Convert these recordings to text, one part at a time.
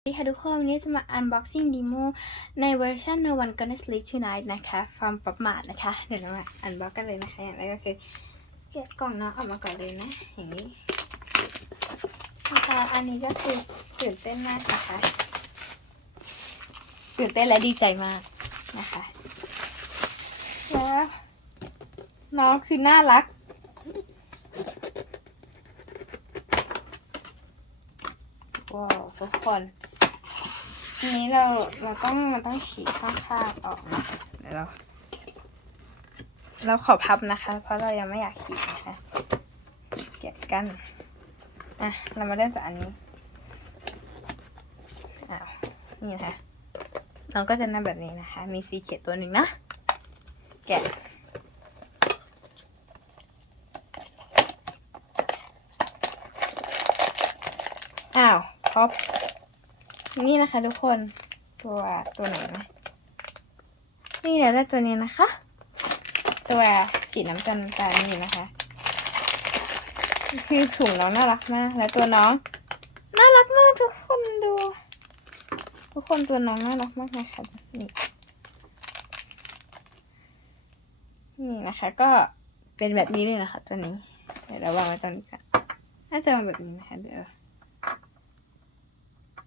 สวัสดีค่ะทุกคนวันนี้จะมา unboxing demo ในเวอร์ชัน No One Gonna Sleep Tonight นะคะ from ป๊อปมาร์นะคะ เดี๋ยวเรามา unbox กันเลยนะคะ อย่างแรกก็คือแกะกล่องน้องออกมาก่อนเลยนะ อย่างนี้นะคะอันนี้ก็คือตื่นเต้นมากนะคะตื่นเต้นและดีใจมากนะคะแล้วน้องคือน่ารักว้าวทุกคน ทีนี้เราเราต้องมันต้องฉีกข้างๆออกนะเดี๋ยวเรา เราขอพับนะคะ เพราะเรายังไม่อยากฉีกนะคะเก็บกันอะเรามาเริ่มจากอันนี้อ้าวนี่นะคะน้องก็จะนั่งแบบนี้นะคะ มีซีเขียตัวหนึ่งนะ แกะ อ้าวท็อป นี่ะคะทุกคน ตัวตัวไหนนะนี่เดี๋ยวได้ตัวนี้นะคะ ตัวสีน้ำตาลตาลนี่นะคะ คือถุงน้องน่ารักมาก แล้วตัวน้องน่ารักมากทุกคนดู ทุกคนตัวน้องน่ารักมากนะคะนี่นี่นะคะ ก็เป็นแบบนี้เลยนะคะ ตัวนี้ เดี๋ยวเราวางไว้ตรงนี้ค่ะน่าจะวางแบบนี้นะคะเดี๋ยว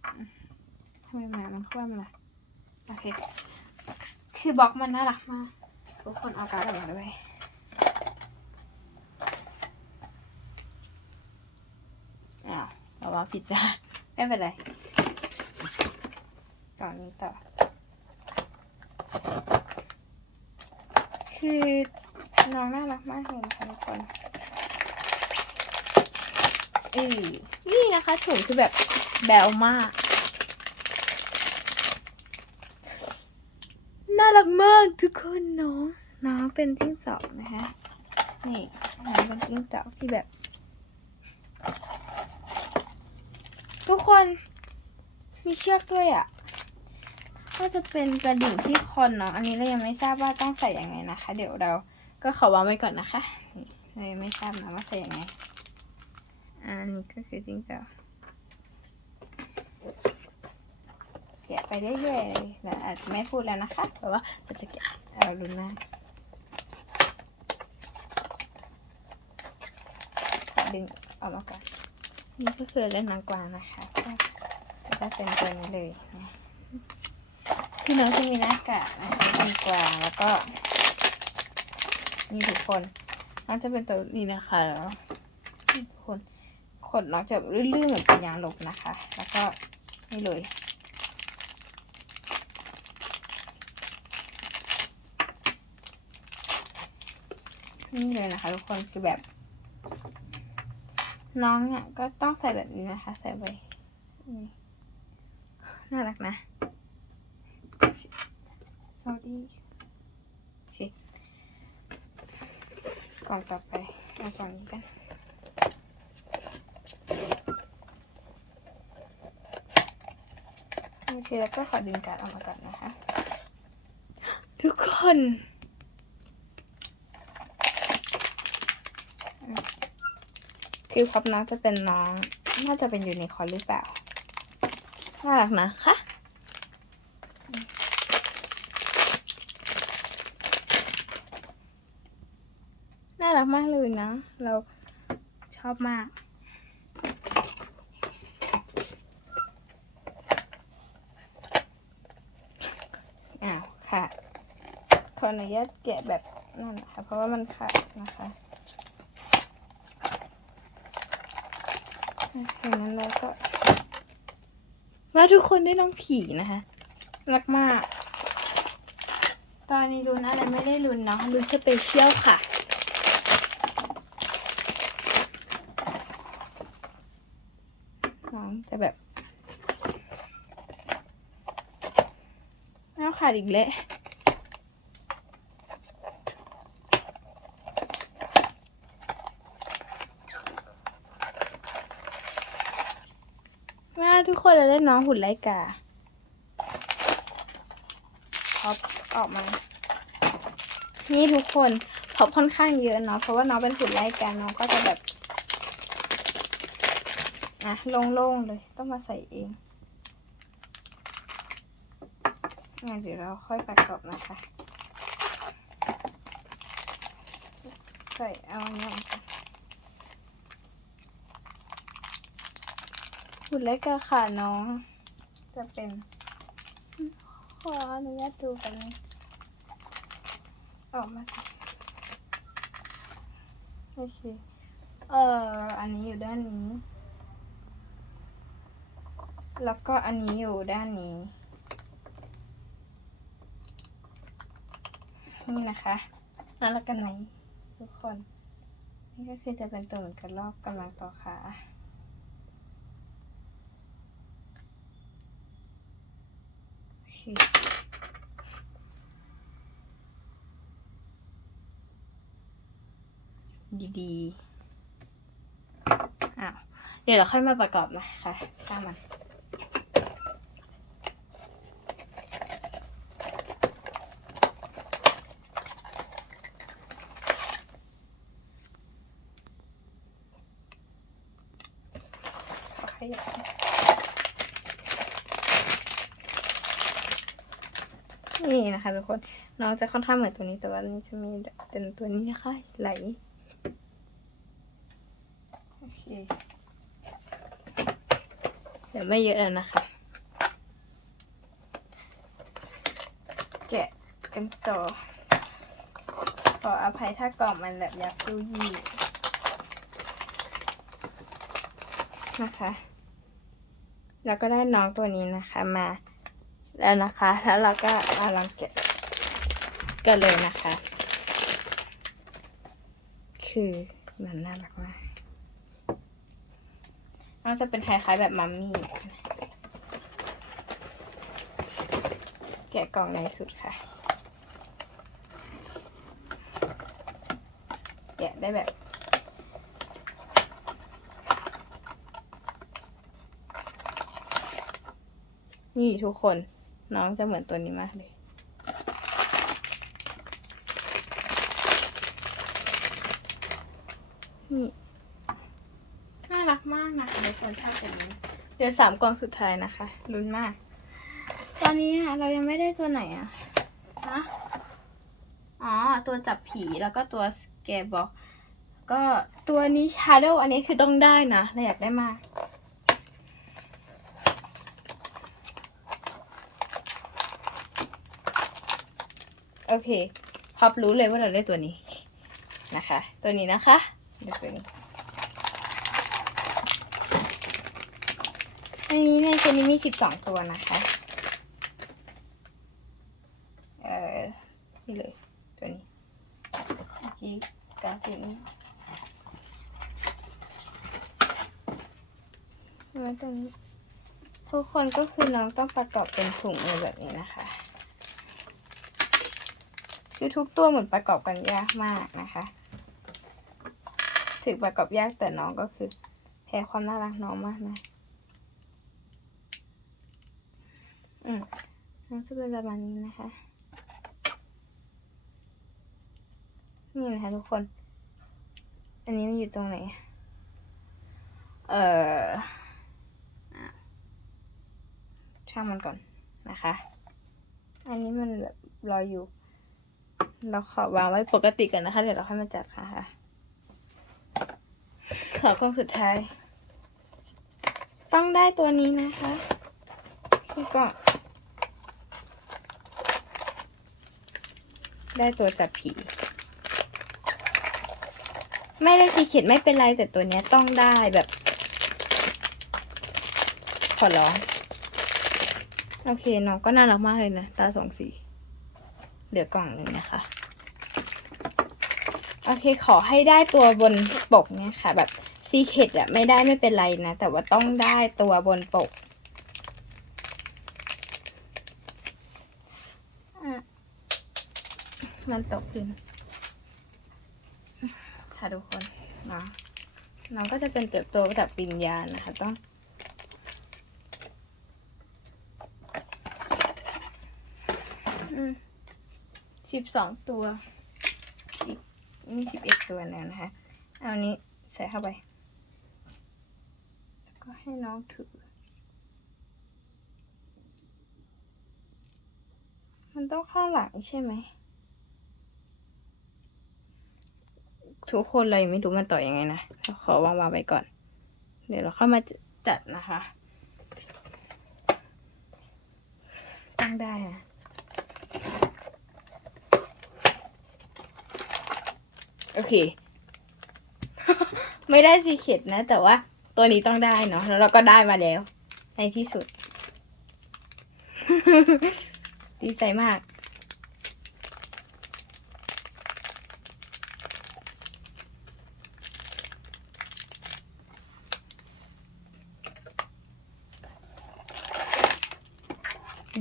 ทำ ไมหมมันคว่ำล่ะโอเค คือบล็อกมันน่ารักมาก ทุกคนเอาการ์ดออกมาด้วยอ้าวเราว่าผิดจ้ะไม่เป็นไรก่อนนี้ต่อ คือน้องน่ารักมากเลยนะคะทุกคนอือนี่นะคะถุงคือแบบแบวมาก น่า รักมากทุกคนน้องน้องเป็นจิ้งจอกนะคะ นี่น้องเป็นจิ้งจอกที่แบบ ทุกคนมีเชือกด้วยอะ่ะก็จะเป็นกระดิ่งที่คอนเนาะอันนี้เรายังไม่ทราบว่าต้องใส่ยังไงนะคะ เดี๋ยวเราก็ขอวางไว้ก่อนนะคะเรายังไม่ทราบนะว่าใส่ยังไงอันนี้ก็คือจิ้งจอก แกะไปเรื่อยๆเลยแต่อาจจะไม่พูดแล้วนะคะเพราะว่าเราจะแกะเราลุ้นน้าขอดึงออกมาก่อนนี่ก็คือเล่นนางกวางนะคะก็จะเป็นตัวนี้เลยนะคือน้องจะมีหน้ากากนะคะเป็นกวางแล้วก็นี่ทุกคนน้องจะเป็นตัวนี้นะคะแล้วทุกคนขนน้องจะลื่นๆเหมือนเป็นยางลบนะคะ แล้วก็นี่เลย นี่เลยนะคะ ทุกคนคือแบบ น้องอะก็ต้องใส่แบบนี้นะคะ ใส่ไปน่ารักนะสวัสดีโอเคกล่องต่อไปเอากล่องนี้กันโอเคแล้วก็ขอดึงการออกมาก่อนนะคะ ทุกคน คือพับน้องจะเป็นน้อง น่าจะเป็นยูนิคอร์นหรือเปล่าน่ารักนะคะน่ารักมากเลยนะ เราชอบมากอ้าวค่ะขออนุญาตแกะแบบนั่นนะคะเพราะว่ามันขาดนะคะ โอเคนั้นเราก็ว่าทุกคนได้น้องผีนะคะรักมาก ตอนนี้ลุ้นอะไรไม่ได้ลุ้นเนาะลุ้นสเปเชียลค่ะ น้องจะแบบ แล้วขาดอีกแล้ว ว่าทุกคนเราได้น้องหุ่นไลกาพ็อปออกมา นี่ทุกคนพ็อปค่อนข้างเยอะเนาะ เพราะว่าน้องเป็นหุ่นไลกาน้องก็จะแบบอะโล่งๆเลยต้องมาใส่เองงั้นเดี๋ยวเราค่อยประกอบนะคะ ใส่เอาเนี่ย ค่ะหุ่นเล็กกับขาน้อง จะเป็น ขออนุญาตดูกันออกมาสิโอเค เอ่อ อันนี้อยู่ด้านนี้ แล้วก็อันนี้อยู่ด้านนี้ นี่นะคะน่ารักกันไหมทุกคน นี่ก็คือจะเป็นตัวเหมือนกระรอกกำลังต่อขาโอเค ดีๆ อ้าว เดี๋ยวเราค่อยมาประกอบนะคะช่างมันขอขยับ นี่นะคะทุกคนน้องจะค่อนข้างเหมือนตัวนี้แต่ว่านนี้จะมีเป็นตัวนี้นะคะไหลโอเคเดี๋ยวไม่เยอะแล้วนะคะ แกะกันต่อขออภัยถ้ากล่องมันแบบยับยุยี่นะคะ แล้วก็ได้น้องตัวนี้นะคะมา แล้วนะคะ แล้วเราก็มาลองแกะกันเลยนะคะ คือมันน่ารักมากน่าจะเป็นคล้ายๆแบบมัมมี่ แกะกล่องในสุดค่ะ แกะได้แบบนี่ทุกคน น้องจะเหมือนตัวนี้มากเลย นี่น่ารักมากนะคะทุกคนชอบแบบนี้ เดี๋ยวสามกล่องสุดท้ายนะคะลุ้นมาก ตอนนี้อะเรายังไม่ได้ตัวไหนอะฮะอ๋อ ตัวจับผีแล้วก็ตัวสเกบบอก ก็ตัวนี้ชาร์โดว์อันนี้คือต้องได้นะเราอยากได้มาก โอเคพอบรู้เลยว่าเราได้ตัวนี้นะคะ ตัวนี้นะคะได้ตัวนี้อันนี้ในตัวนี้มีสิบสองตัวนะคะ เอ่อ นี่เลย ตัวนี้เมื่อกี้กราฟิกนี้แล้วตัวนี้ทุกคนก็คือน้องต้องประกอบเป็นถุงเลยแบบนี้นะคะ คือทุกตัวเหมือนประกอบกันยากมากนะคะ ถึงประกอบยากแต่น้องก็คือ แพ้ความน่ารักน้องมากนะอืมน้องจะเป็นประมาณนี้นะคะนี่นะคะทุกคน อันนี้มันอยู่ตรงไหน เอ่อช่างมันก่อนนะคะ อันนี้มันแบบรออยู่ เราขอวางไว้ปกติกันนะคะ เดี๋ยวเราค่อยมาจัดค่ะค่ะ ขอกล้องสุดท้าย ต้องได้ตัวนี้นะคะคือก็ได้ตัวจับผี ไม่ได้สีเขียนไม่เป็นไรแต่ตัวเนี้ยต้องได้แบบ ขอร้อง โอเคน้องก็น่ารักมากเลยนะ ตาสองสี เหลือกล่องหนึ่งนะคะ โอเคขอให้ได้ตัวบนปกเนี่ยค่ะ แบบซีเคดอะไม่ได้ไม่เป็นไรนะ แต่ว่าต้องได้ตัวบนปกมันตกพื้นค่ะทุกคนเนาะน้องก็จะเป็นเติบโตระดับวิญญาณนะคะต้อง สิบสองตัวอีกนี่สิบเอ็ดตัวแล้วนะคะ เอาอันนี้ใส่เข้าไป แล้วก็ให้น้องถือ มันต้องข้างหลังใช่ไหมทุกคนเลยไม่รู้มันต่อยังไงนะเราขอวางวางไปก่อน เดี๋ยวเราเข้ามาจัดนะคะ ตั้งได้นะ โอเค ไม่ได้สีเข็ดนะ แต่ว่าตัวนี้ต้องได้เนาะแล้วเราก็ได้มาแล้ว ในที่สุด ดีใจมาก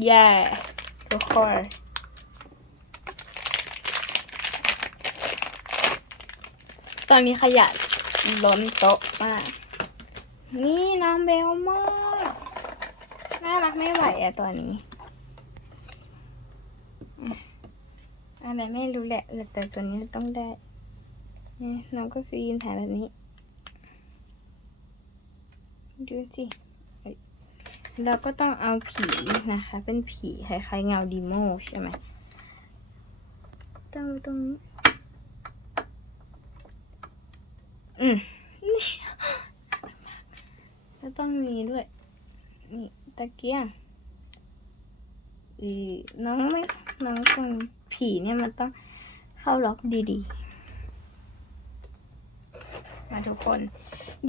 แย่ทุกคน ตอนนี้ขยะล้นโต๊ะมาก นี่น้องเบลมากน่ารักไม่ไหวอะตัวนี้ อะไรไม่รู้แหละ แต่ตัวนี้ต้องได้ น้องก็คือยืนถ่ายแบบนี้ ดูสิเอ้ยเราก็ต้องเอาผีนะคะ เป็นผีคล้ายๆเงาดีโมใช่ไหมตรงตรงนี้ อืมนี่แล้วต้องมีด้วย นี่ตะเกียงอีน้องไม่น้องตรงผีเนี่ยมันต้องเข้าล็อกดีๆ มาทุกคน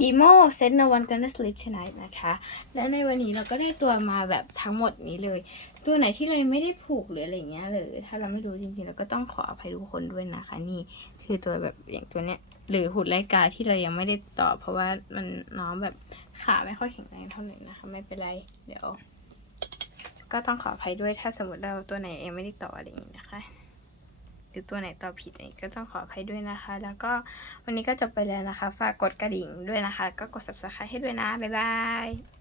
ดีโมเซน no one gonna sleep tonight นะคะ และในวันนี้เราก็ได้ตัวมาแบบทั้งหมดนี้เลย ตัวไหนที่เรายังไม่ได้ผูกหรืออะไรเงี้ยหรือถ้าเราไม่รู้จริงๆ เราก็ต้องขออภัยทุกคนด้วยนะคะ นี่ คือตัวแบบอย่างตัวเนี้ย หรือหุดไลกาที่เรายังไม่ได้ต่อ เพราะว่ามันน้องแบบขาไม่ค่อยแข็งแรงเท่าไหร่นะคะ ไม่เป็นไร เดี๋ยว ก็ต้องขออภัยด้วยถ้าสมมติเราตัวไหนยังไม่ได้ต่ออะไรอย่างนี้นะคะหรือตัวไหนต่อผิดก็ต้องขออภัยด้วยนะคะ แล้วก็วันนี้ก็จบไปแล้วนะคะ ฝากกดกระดิ่งด้วยนะคะ ก็กด subscribe ให้ด้วยนะ บ๊ายบาย